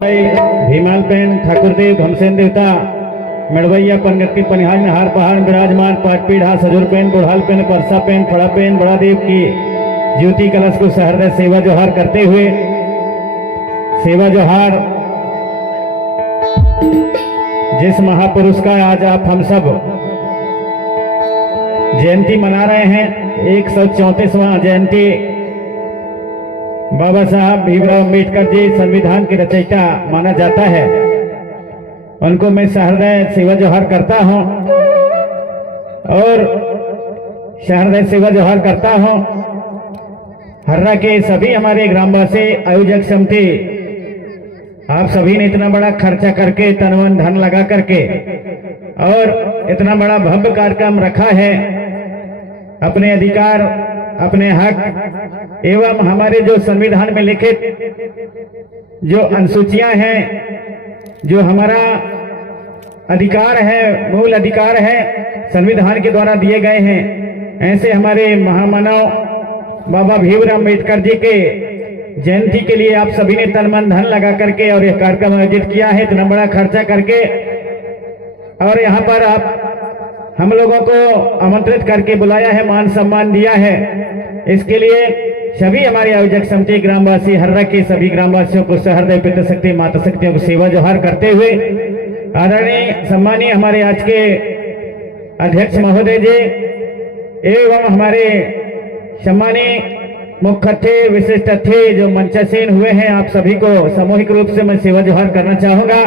भीमाल pen Thakurdev घमसेन देवता मेड़वैया पनगट्टी पनिहार नहार पहाड़ विराजमान पाटपीढ़ा सजुर पेन बुढ़ाल पेन परसा पेन फड़ा पेन बड़ा देव की ज्योति कलश को सहृदय सेवा जोहार करते हुए सेवा जोहार जिस महापुरुष का आज आप हम सब जयंती मना रहे हैं 134वां जयंती बाबा साहब भीमराव अम्बेडकर जी संविधान के रचयिता माना जाता है। उनको मैं सहृदय सेवा जोहार करता हूं और सहृदय सेवा जोहार करता हूं। हर्रा के सभी हमारे ग्रामवासी आयोजक समिति आप सभी ने इतना बड़ा खर्चा करके तन मन धन लगा करके और इतना बड़ा भव्य कार्यक्रम रखा है। अपने अधिकार अपने हक एवं हमारे जो संविधान में लिखित जो अनुसूचियां हैं, जो हमारा अधिकार है, मूल अधिकार है, संविधान के द्वारा दिए गए हैं, ऐसे हमारे महामानव बाबा भीमराव अम्बेडकर जी के जयंती के लिए आप सभी ने तन मन धन लगा करके और यह कार्यक्रम आयोजित किया है, इतना बड़ा खर्चा करके। और यहाँ पर आप हम लोगों को आमंत्रित करके बुलाया है, मान सम्मान दिया है। इसके लिए सभी हमारे आयोजक समिति ग्रामवासी हर्रा के सभी ग्रामवासियों को सहृदय पितृशक्ति माता शक्तियों को सेवा जोहार करते हुए आदरणीय सम्मानीय हमारे आज के अध्यक्ष महोदय जी एवं हमारे सम्मानीय मुख्य अतिथि विशिष्ट अतिथि जो मंचासीन हुए हैं, आप सभी को सामूहिक रूप से मैं सेवा जोहार करना चाहूंगा।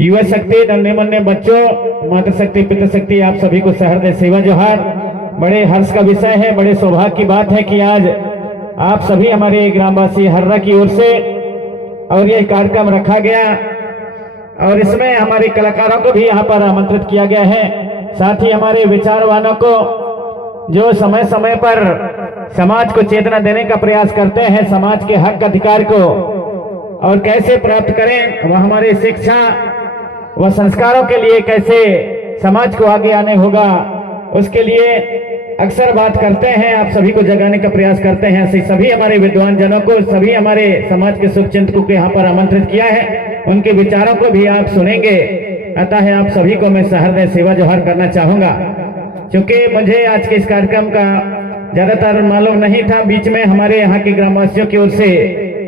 युवा शक्ति नन्हे मुन्ने बच्चों माता शक्ति पितृ शक्ति आप सभी को सहृदय सेवा जोहार। बड़े हर्ष का विषय है, बड़े सौभाग्य की बात है कि आज आप सभी हमारे ग्रामवासी हर्रा की ओर से और यह कार्यक्रम रखा गया और इसमें हमारे कलाकारों को भी यहाँ पर आमंत्रित किया गया है। साथ ही हमारे विचारवानों को जो समय समय पर समाज को चेतना देने का प्रयास करते हैं, समाज के हक अधिकार को और कैसे प्राप्त करें, वह हमारे शिक्षा व संस्कारों के लिए कैसे समाज को आगे आने होगा, उसके लिए अक्सर बात करते हैं, आप सभी को जगाने का प्रयास करते हैं। ऐसे सभी हमारे विद्वान जनों को, सभी हमारे समाज के शुभचिंतकों को यहाँ पर आमंत्रित किया है, उनके विचारों को भी आप सुनेंगे। अतः आप सभी को मैं सहृदय सेवा जोहार करना चाहूंगा। क्योंकि मुझे आज के इस कार्यक्रम का ज्यादातर मालूम नहीं था, बीच में हमारे यहाँ के ग्रामवासियों की ओर से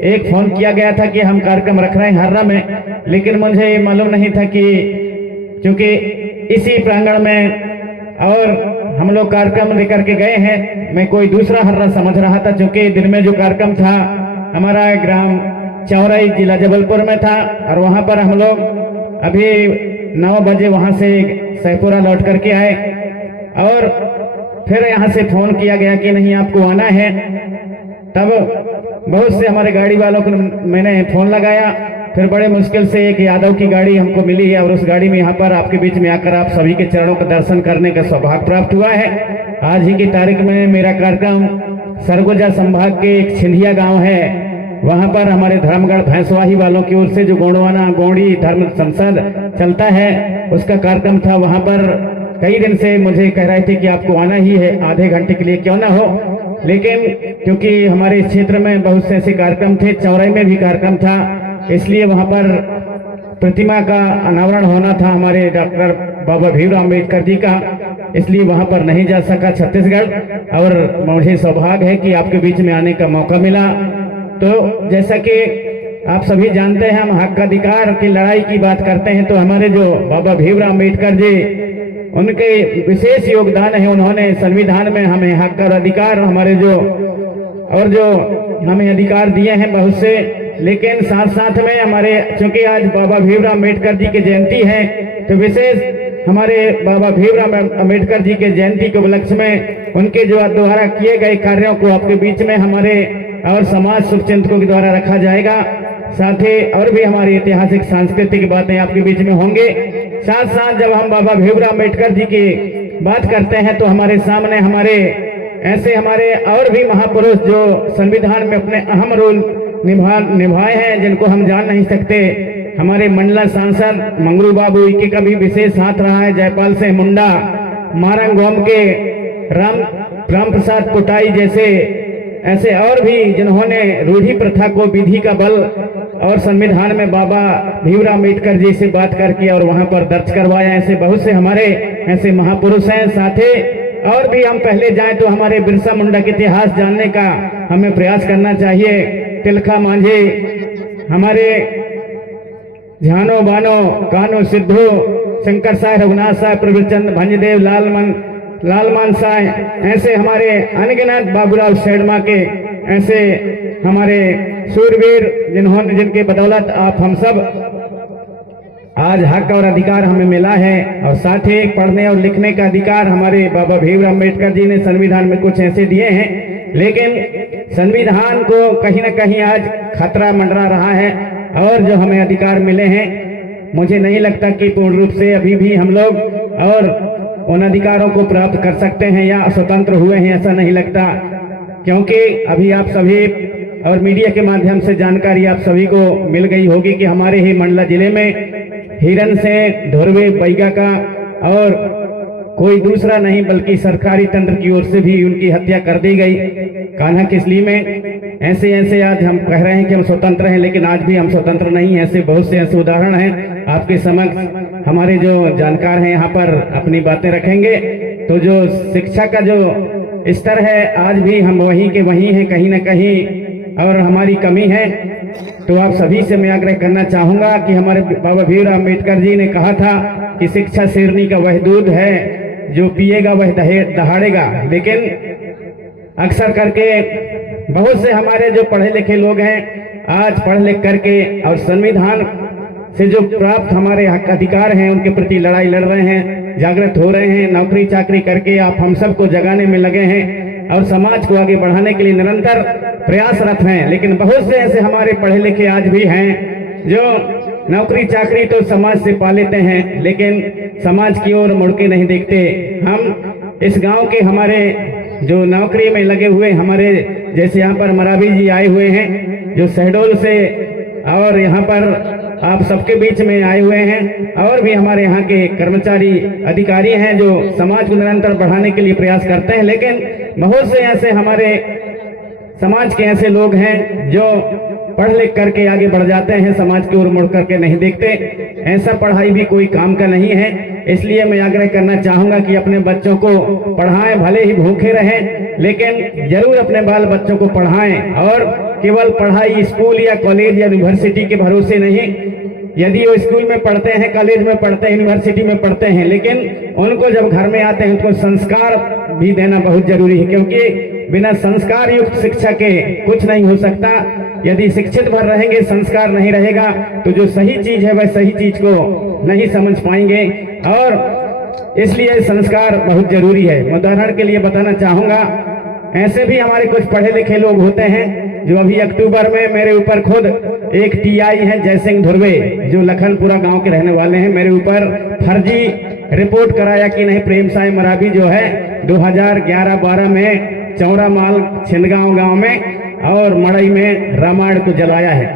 एक फोन किया गया था कि हम कार्यक्रम रख रहे हैं हर्रा में, लेकिन मुझे मालूम नहीं था कि क्योंकि इसी प्रांगण में और हम लोग कार्यक्रम लेकर के गए हैं, मैं कोई दूसरा हर्रा समझ रहा था। क्योंकि दिन में जो कार्यक्रम था हमारा ग्राम चौराई जिला जबलपुर में था और वहां पर हम लोग अभी 9 बजे वहां से सैपुरा लौट करके आए और फिर यहाँ से फोन किया गया कि नहीं आपको आना है। तब बहुत से हमारे गाड़ी वालों को मैंने फोन लगाया, फिर बड़े मुश्किल से एक यादव की गाड़ी हमको मिली है और उस गाड़ी में यहाँ पर आपके बीच में आकर आप सभी के चरणों का दर्शन करने का सौभाग्य प्राप्त हुआ है। आज ही की तारीख में मेरा कार्यक्रम सरगुजा संभाग के एक छिंदिया गांव है, वहां पर हमारे धर्मगढ़ भैंसवाही वालों की ओर से जो गोंडवाना गोंडी धर्म संसद चलता है उसका कार्यक्रम था। वहां पर कई दिन से मुझे कह रहे थे कि आपको आना ही है, आधे घंटे के लिए क्यों ना हो, लेकिन क्योंकि हमारे इस क्षेत्र में बहुत से ऐसे कार्यक्रम थे, चौराई में भी कार्यक्रम था, इसलिए वहां पर प्रतिमा का अनावरण होना था हमारे डॉक्टर बाबा भीमराव अम्बेडकर जी का, इसलिए वहां पर नहीं जा सका छत्तीसगढ़। और मुझे सौभाग्य है कि आपके बीच में आने का मौका मिला। तो जैसा कि आप सभी जानते हैं, हम हक अधिकार की लड़ाई की बात करते हैं, तो हमारे जो बाबा भीमराव अम्बेडकर जी उनके विशेष योगदान है। उन्होंने संविधान में हमें हक और अधिकार हमारे जो हमें अधिकार दिए हैं बहुत से, लेकिन साथ साथ में हमारे चूंकि आज बाबा भीमराव अम्बेडकर जी की जयंती है, तो विशेष हमारे बाबा भीमराव अम्बेडकर जी के जयंती के उपलक्ष्य में उनके जो द्वारा किए गए कार्यों को आपके बीच में हमारे और समाज शुभचिंतकों के द्वारा रखा जाएगा। साथ ही और भी हमारी ऐतिहासिक सांस्कृतिक बातें आपके बीच में होंगे। साथ साथ जब हम बाबा भीमराव अम्बेडकर जी की बात करते हैं तो हमारे सामने हमारे ऐसे हमारे और भी महापुरुष जो संविधान में अपने अहम रोल निभाए हैं, जिनको हम जान नहीं सकते। हमारे मंडला सांसद मंगरू बाबू इनके का भी विशेष हाथ रहा है, जयपाल सिंह मुंडा, मारंग गांव के राम प्रसाद कोटाई जैसे ऐसे और भी जिन्होंने रूढ़ी प्रथा को विधि का बल और संविधान में बाबा भीमराव अम्बेडकर जी से बात करके और वहां पर दर्ज करवाया। ऐसे बहुत से हमारे ऐसे महापुरुष हैं। साथ ही और भी हम पहले जाएं तो हमारे बिरसा मुंडा के इतिहास जानने का हमें प्रयास करना चाहिए। तिलका मांझी, हमारे झानो बानो, कानो सिद्धू, शंकर साय, रघुनाथ साय, प्रभुचंद, भंजदेव, लालमान साय, ऐसे हमारे अनगिनत, बाबूराव शर्मा के ऐसे हमारे सूरवीर जिनके बदौलत आप हम सब आज हक और अधिकार हमें मिला है। और साथ ही पढ़ने और लिखने का अधिकार हमारे बाबा भीमराव अम्बेडकर जी ने संविधान में कुछ ऐसे दिए हैं, लेकिन संविधान को कहीं न कहीं आज खतरा मंडरा रहा है। और जो हमें अधिकार मिले हैं, मुझे नहीं लगता कि पूर्ण रूप से अभी भी हम लोग और उन अधिकारों को प्राप्त कर सकते हैं या स्वतंत्र हुए हैं, ऐसा नहीं लगता। क्योंकि अभी आप सभी और मीडिया के माध्यम से जानकारी आप सभी को मिल गई होगी कि हमारे ही मंडला जिले में हिरन से धुरवे बैगा का और कोई दूसरा नहीं बल्कि सरकारी तंत्र की ओर से भी उनकी हत्या कर दी गई कान्हा किसली में। ऐसे आज हम कह रहे हैं कि हम स्वतंत्र हैं, लेकिन आज भी हम स्वतंत्र नहीं हैं। ऐसे बहुत से ऐसे उदाहरण हैं आपके समक्ष। हमारे जो जानकार हैं यहाँ पर अपनी बातें रखेंगे। तो जो शिक्षा का जो स्तर है, आज भी हम वहीं के वहीं हैं कहीं न कहीं, और हमारी कमी है। तो आप सभी से मैं आग्रह करना चाहूंगा कि हमारे बाबा भीमराव अम्बेडकर जी ने कहा था कि शिक्षा शेरनी का वह दूध है जो पिएगा वह दहाड़ेगा। लेकिन अक्सर करके बहुत से हमारे जो पढ़े लिखे लोग हैं, आज पढ़ लिख करके और संविधान से जो प्राप्त हमारे हक अधिकार हैं उनके प्रति लड़ाई लड़ रहे हैं, जागृत हो रहे हैं, नौकरी चाकरी करके आप हम सबको जगाने में लगे हैं और समाज को आगे बढ़ाने के लिए निरंतर प्रयासरत हैं। लेकिन बहुत से ऐसे हमारे पढ़े लिखे आज भी हैं जो नौकरी चाकरी तो समाज से पा लेते हैं, लेकिन समाज की ओर मुड़ के नहीं देखते। हम इस गांव के हमारे जो नौकरी में लगे हुए हमारे जैसे यहाँ पर मरावी जी आए हुए हैं जो शहडोल से, और यहाँ पर आप सबके बीच में आए हुए हैं, और भी हमारे यहाँ के कर्मचारी अधिकारी हैं जो समाज को निरंतर बढ़ाने के लिए प्रयास करते हैं। लेकिन बहुत से ऐसे हमारे समाज के ऐसे लोग हैं जो पढ़ लिख करके आगे बढ़ जाते हैं, समाज की ओर मुड़ करके नहीं देखते। ऐसा पढ़ाई भी कोई काम का नहीं है। इसलिए मैं आग्रह करना चाहूंगा कि अपने बच्चों को पढ़ाएं, भले ही भूखे रहें, लेकिन जरूर अपने बाल बच्चों को पढ़ाएं। और केवल पढ़ाई स्कूल या कॉलेज या यूनिवर्सिटी के भरोसे नहीं। यदि वो स्कूल में पढ़ते हैं, कॉलेज में पढ़ते हैं, यूनिवर्सिटी में पढ़ते हैं, लेकिन उनको जब घर में आते हैं उनको संस्कार भी देना बहुत जरूरी है, क्योंकि बिना संस्कार युक्त शिक्षा के कुछ नहीं हो सकता। यदि शिक्षित भर रहेंगे, संस्कार नहीं रहेगा, तो जो सही चीज है वह सही चीज को नहीं समझ पाएंगे। और इसलिए संस्कार बहुत जरूरी है। उदाहरण के लिए बताना चाहूंगा, ऐसे भी हमारे कुछ पढ़े लिखे लोग होते हैं जो अभी अक्टूबर में मेरे ऊपर खुद एक टीआई है जयसिंह धुर्वे जो लखनपुरा गांव के रहने वाले हैं, मेरे ऊपर फर्जी रिपोर्ट कराया कि नहीं प्रेम साय मरावी जो है 2011-12 में चौरा माल छिंदगांव गांव में और मड़ई में रामायण को जलाया है।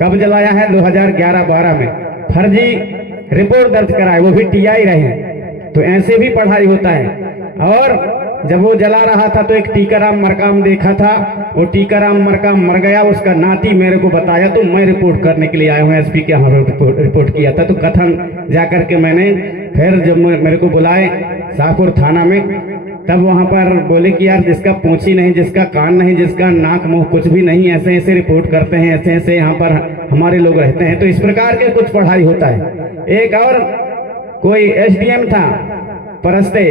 कब जलाया है? 2011-12 में फर्जी रिपोर्ट दर्ज कराए, वो भी टीआई रहे। तो ऐसे भी पढ़ाई होता है। और जब वो जला रहा था तो एक टीकाराम मरकाम देखा था, वो टीकाराम मरकाम मर गया, उसका नाती मेरे को बताया, तो मैं रिपोर्ट करने के लिए आया हूँ, एसपी के यहाँ रिपोर्ट किया था। तो कथन जाकर के मैंने फिर जब मेरे को बुलाए शाहपुर थाना में, तब वहां पर बोले कि यार जिसका पूंछ ही नहीं, जिसका कान नहीं, जिसका नाक मुंह कुछ भी नहीं, ऐसे ऐसे रिपोर्ट करते हैं, ऐसे ऐसे यहाँ पर हमारे लोग रहते हैं। तो इस प्रकार के कुछ पढ़ाई होता है। एक और कोई एसडीएम था परस्ते,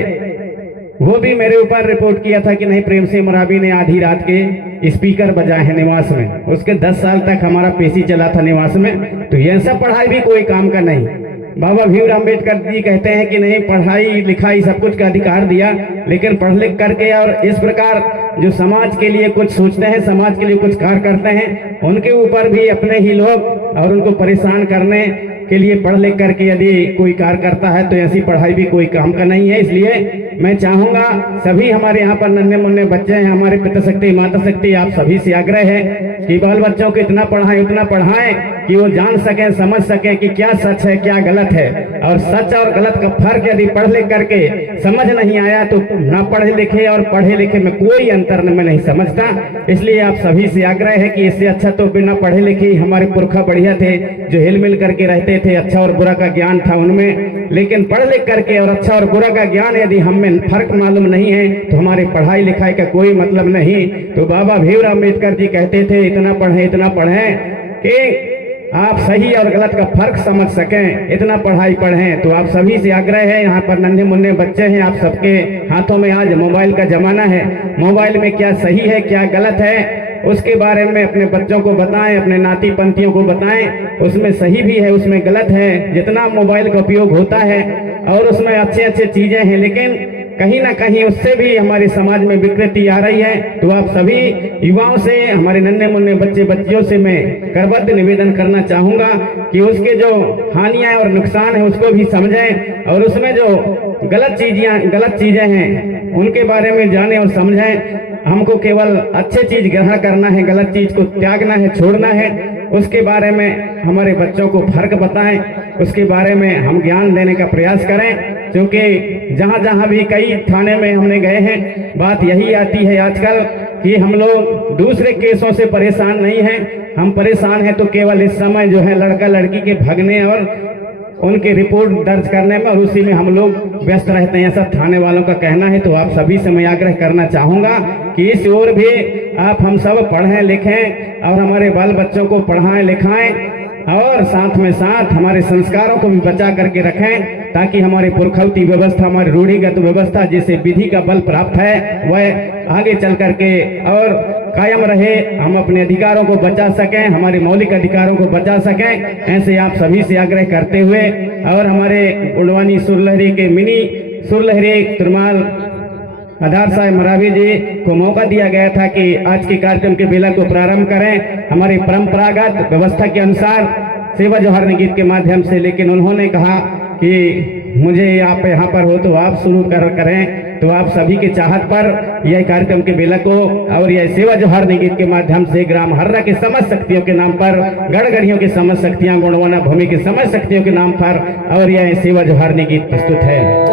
वो भी मेरे ऊपर रिपोर्ट किया था कि नहीं प्रेम सिंह मरावी ने आधी रात के स्पीकर बजाए हैं निवास में। उसके 10 साल तक हमारा पेशी चला था निवास में। तो ये सब पढ़ाई भी कोई काम का नहीं। बाबा भीमराव अम्बेडकर जी कहते हैं कि नहीं पढ़ाई लिखाई सब कुछ का अधिकार दिया, लेकिन पढ़ लिख करके और इस प्रकार जो समाज के लिए कुछ सोचते हैं, समाज के लिए कुछ कार्य करते हैं, उनके ऊपर भी अपने ही लोग और उनको परेशान करने के लिए पढ़ लिख करके यदि कोई कार्य करता है तो ऐसी पढ़ाई भी कोई काम का नहीं है। इसलिए मैं चाहूंगा सभी हमारे यहाँ पर नन्हे मुन्ने बच्चे हैं, हमारे पिता शक्ति माता शक्ति, आप सभी से आग्रह है कि बाल बच्चों को इतना पढ़ाएं उतना पढ़ाएं कि वो जान सकें, समझ सकें कि क्या सच है क्या गलत है। और सच और गलत का फर्क यदि पढ़ लिख करके समझ नहीं आया तो ना पढ़े लिखे और पढ़े लिखे में कोई अंतर मैं नहीं समझता। इसलिए आप सभी से आग्रह है कि इससे अच्छा तो बिना पढ़े लिखे ही हमारे पुरखा बढ़िया थे, जो हिल मिल करके रहते थे, अच्छा और बुरा का ज्ञान था उनमें। लेकिन पढ़ लिख करके और अच्छा और बुरा का ज्ञान यदि हमें फर्क मालूम नहीं है तो हमारी पढ़ाई लिखाई का कोई मतलब नहीं। तो बाबा भीमराव अम्बेडकर जी कहते थे इतना पढ़ें कि आप सही और गलत का फर्क समझ सकें, इतना पढ़ाई पढ़ें। तो आप सभी से आग्रह है, यहाँ पर नन्हे मुन्ने बच्चे हैं, आप सबके हाथों में आज मोबाइल का जमाना है। मोबाइल में क्या सही है क्या गलत है उसके बारे में अपने बच्चों को बताएं, अपने नाती पंथियों को बताएं। उसमें सही भी है, उसमें गलत है। जितना मोबाइल का उपयोग होता है और उसमें अच्छे अच्छे चीजें हैं, लेकिन कहीं ना कहीं उससे भी हमारे समाज में विकृति आ रही है। तो आप सभी युवाओं से, हमारे नन्हे मुन्ने बच्चे बच्चियों से मैं करबद्ध निवेदन करना चाहूंगा कि उसके जो हानियां और नुकसान है उसको भी समझें और उसमें जो गलत चीजें हैं उनके बारे में जाने और समझें। हमको केवल अच्छे चीज ग्रहण करना है, गलत चीज को त्यागना है, छोड़ना है। उसके बारे में हमारे बच्चों को फर्क बताएं, उसके बारे में हम ज्ञान देने का प्रयास करें। क्योंकि जहां जहां भी कई थाने में हमने गए हैं, बात यही आती है आजकल कि हम लोग दूसरे केसों से परेशान नहीं हैं, हम परेशान हैं तो केवल इस समय जो है लड़का लड़की के भगने और उनकी रिपोर्ट दर्ज करने में और उसी में हम लोग व्यस्त रहते हैं, ऐसा थाने वालों का कहना है। तो आप सभी से मैं आग्रह करना चाहूंगा कि इस ओर भी आप हम सब पढ़ें लिखें और हमारे बाल बच्चों को पढ़ाएं लिखाएं और साथ में साथ हमारे संस्कारों को भी बचा करके रखें, ताकि हमारी पुरखौती व्यवस्था, हमारी रूढ़िगत व्यवस्था जिसे विधि का बल प्राप्त है वह आगे चल करके और कायम रहे, हम अपने अधिकारों को बचा सकें, हमारे मौलिक अधिकारों को बचा सकें। ऐसे आप सभी से आग्रह करते हुए और हमारे उड़वानी सुरलहरी के मिनी सुरलहरी तुरमाल आधार साहब मरावी जी को मौका दिया गया था कि आज के कार्यक्रम के बेला को प्रारंभ करें हमारी परंपरागत व्यवस्था के अनुसार सेवा जोहार गीत के माध्यम से। लेकिन उन्होंने कहा कि मुझे आप यहाँ पर हो तो आप शुरू करें। तो आप सभी के चाहत पर यह कार्यक्रम के बेला को और यह सेवा जोहार गीत के माध्यम से ग्राम हर्रा के समस्त शक्तियों के नाम पर, गढ़गढ़ियों की समस्त शक्तियां, गुणवाना भूमि की समस्त शक्तियों के नाम पर और यह सेवा जोहार गीत प्रस्तुत है।